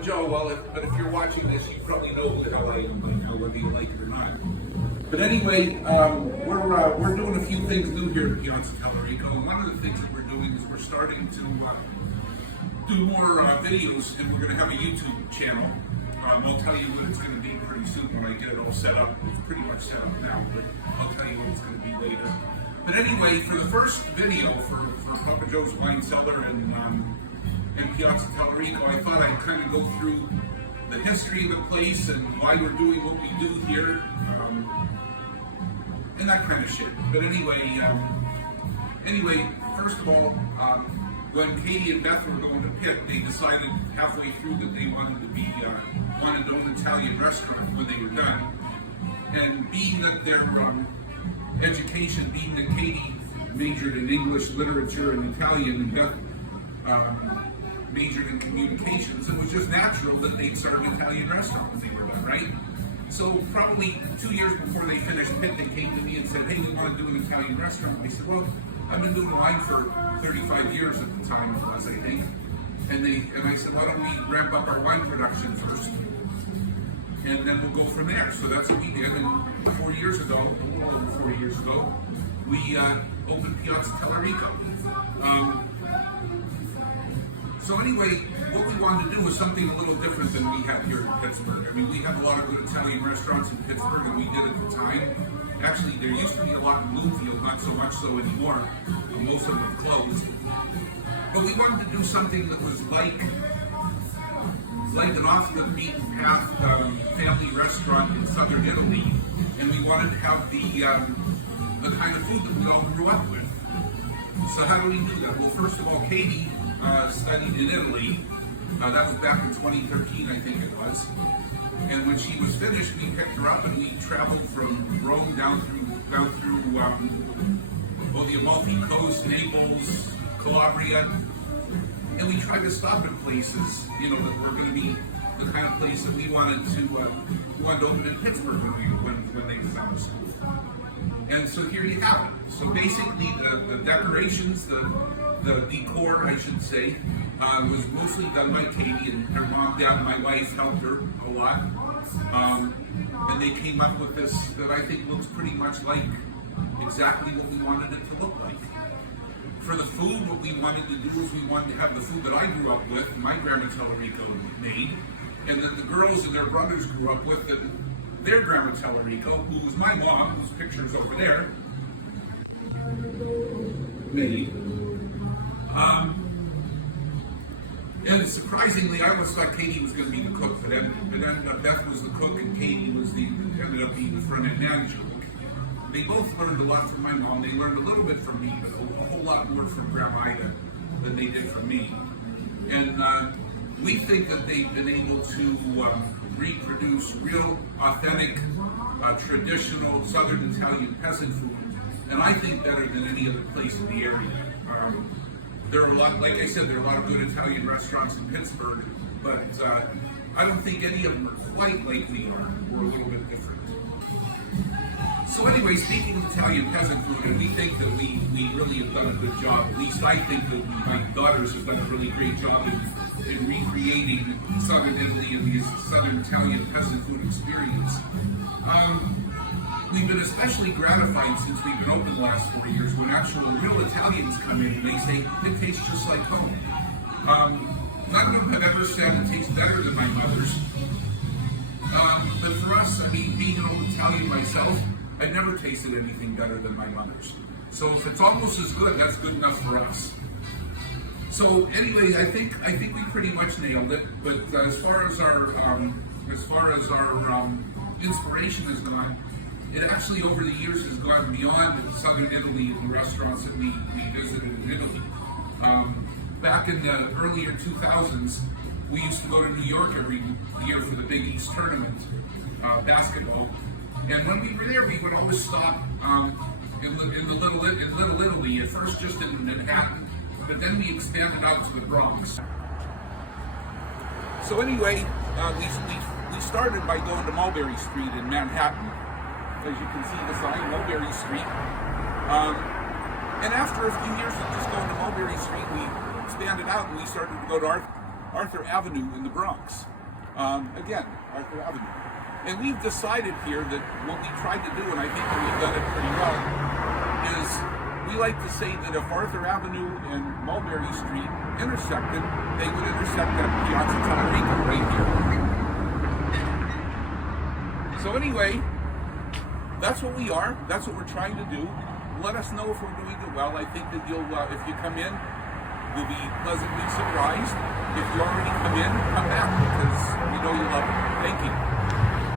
Papa Joe. Well, but if you're watching this, you probably know who the hell I am by now, whether you like it or not. But anyway, we're doing a few things new here at Piazza Talarico, and one of the things that we're doing is we're starting to do more videos, and we're going to have a YouTube channel. I'll tell you what it's going to be pretty soon when I get it all set up. It's pretty much set up now, but I'll tell you what it's going to be later. But anyway, for the first video for Papa Joe's Wine Cellar in Piazza Talarico, I thought I'd kind of go through the history of the place and why we're doing what we do here, and that kind of shit. But anyway, first of all, when Katie and Beth were going to Pitt, they decided halfway through that they wanted to own an Italian restaurant when they were done. And being that their education, being that Katie majored in English literature and Italian, and Beth majored in communications, it was just natural that they'd start an Italian restaurant when they were done, right? So probably 2 years before they finished Pitt, they came to me and said, hey, we want to do an Italian restaurant. I said, well, I've been doing wine for 35 years at the time it was, I think. And I said, why don't we ramp up our wine production first? And then we'll go from there. So that's what we did. And 4 years ago, a little over 4 years ago, we opened Piazza Talarico. So anyway, what we wanted to do was something a little different than we have here in Pittsburgh. I mean, we have a lot of good Italian restaurants in Pittsburgh, and we did at the time. Actually, there used to be a lot in Bloomfield, not so much so anymore. Most of them have closed. But we wanted to do something that was like an off-the-beaten-path family restaurant in southern Italy, and we wanted to have the kind of food that we all grew up with. So how do we do that? Well, first of all, Katie studied in Italy. That was back in 2013, I think it was. And when she was finished, we picked her up and we traveled from Rome down through the Amalfi Coast, Naples, Calabria, and we tried to stop in places, that were going to be the kind of place that we wanted to open in Pittsburgh when they found us. And so here you have it. So basically, the decorations, the decor, I should say, was mostly done by Katie, and her mom, dad, and my wife helped her a lot. And they came up with this that I think looks pretty much like exactly what we wanted it to look like. For the food, what we wanted to do is we wanted to have the food that I grew up with, my grandma Talarico made, and that the girls and their brothers grew up with, and their grandma Talarico, who was my mom, whose picture's over there, made. And surprisingly, I almost thought Katie was going to be the cook, but ended up Beth was the cook and Katie ended up being the front-end manager. They both learned a lot from my mom. They learned a little bit from me, but a whole lot more from Grandma Ida than they did from me. And we think that they've been able to reproduce real, authentic, traditional Southern Italian peasant food, and I think better than any other place in the area. There are a lot, like I said, there are a lot of good Italian restaurants in Pittsburgh, but I don't think any of them are quite like we are. We're a little bit different. So anyway, speaking of Italian peasant food, and we think that we really have done a good job, at least I think that my daughters have done a really great job in recreating Southern Italy and the Southern Italian peasant food experience. We've been especially gratified since we've been open the last 4 years when actual real Italians come in and they say, it tastes just like home. None of them have ever said it tastes better than my mother's. But for us, I mean, being an old Italian myself, I've never tasted anything better than my mother's. So if it's almost as good, that's good enough for us. So anyway, I think we pretty much nailed it. But as far as our inspiration has gone, it actually over the years has gone beyond Southern Italy and the restaurants that we visited in Italy. Back in the earlier 2000s, we used to go to New York every year for the Big East tournament, basketball. And when we were there, we would always stop in Little Italy, at first just in Manhattan, but then we expanded out to the Bronx. So anyway, we started by going to Mulberry Street in Manhattan. As you can see the sign, Mulberry Street. And after a few years of just going to Mulberry Street, we expanded out and we started to go to Arthur Avenue in the Bronx. Again, Arthur Avenue. And we've decided here that what we tried to do, and I think that we've done it pretty well, is we like to say that if Arthur Avenue and Mulberry Street intersected, they would intersect at Piazza Talarico right here. So anyway, that's what we are. That's what we're trying to do. Let us know if we're doing it well. I think that you'll, if you come in, you'll be pleasantly surprised. If you already come in, come back because we know you love it. Thank you.